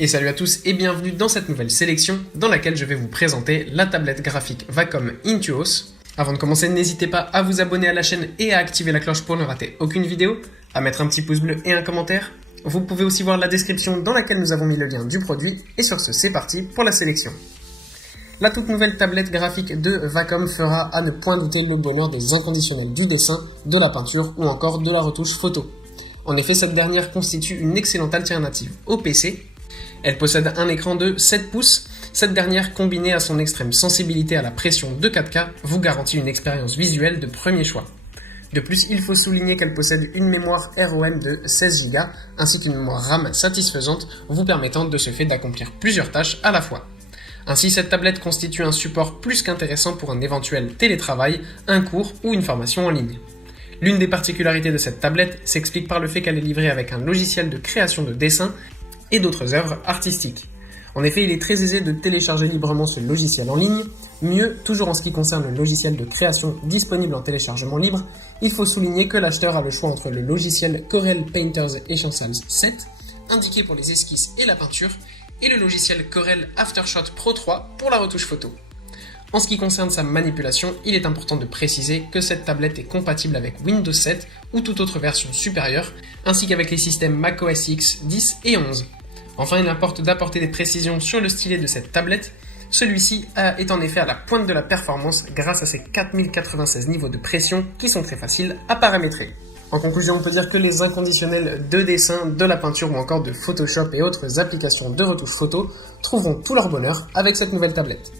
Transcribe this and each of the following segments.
Et salut à tous et bienvenue dans cette nouvelle sélection dans laquelle je vais vous présenter la tablette graphique Wacom Intuos. Avant de commencer, n'hésitez pas à vous abonner à la chaîne et à activer la cloche pour ne rater aucune vidéo, à mettre un petit pouce bleu et un commentaire. Vous pouvez aussi voir la description dans laquelle nous avons mis le lien du produit. Et sur ce, c'est parti pour la sélection. La toute nouvelle tablette graphique de Wacom fera à ne point douter le bonheur des inconditionnels du dessin, de la peinture ou encore de la retouche photo. En effet, cette dernière constitue une excellente alternative au PC. Elle possède un écran de 7 pouces. Cette dernière, combinée à son extrême sensibilité à la pression de 4K, vous garantit une expérience visuelle de premier choix. De plus, il faut souligner qu'elle possède une mémoire ROM de 16 Go ainsi qu'une mémoire RAM satisfaisante, vous permettant de ce fait d'accomplir plusieurs tâches à la fois. Ainsi, cette tablette constitue un support plus qu'intéressant pour un éventuel télétravail, un cours ou une formation en ligne. L'une des particularités de cette tablette s'explique par le fait qu'elle est livrée avec un logiciel de création de dessins et d'autres œuvres artistiques. En effet, il est très aisé de télécharger librement ce logiciel en ligne. Mieux, toujours en ce qui concerne le logiciel de création disponible en téléchargement libre, il faut souligner que l'acheteur a le choix entre le logiciel Corel Painters Essentials 7, indiqué pour les esquisses et la peinture, et le logiciel Corel Aftershot Pro 3 pour la retouche photo. En ce qui concerne sa manipulation, il est important de préciser que cette tablette est compatible avec Windows 7 ou toute autre version supérieure, ainsi qu'avec les systèmes macOS X 10 et 11. Enfin, il importe d'apporter des précisions sur le stylet de cette tablette. Celui-ci est en effet à la pointe de la performance grâce à ses 4096 niveaux de pression qui sont très faciles à paramétrer. En conclusion, on peut dire que les inconditionnels de dessin, de la peinture ou encore de Photoshop et autres applications de retouche photo trouveront tout leur bonheur avec cette nouvelle tablette.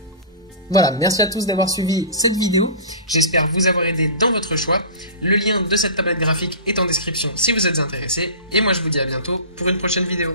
Voilà, merci à tous d'avoir suivi cette vidéo. J'espère vous avoir aidé dans votre choix. Le lien de cette tablette graphique est en description si vous êtes intéressé. Et moi je vous dis à bientôt pour une prochaine vidéo.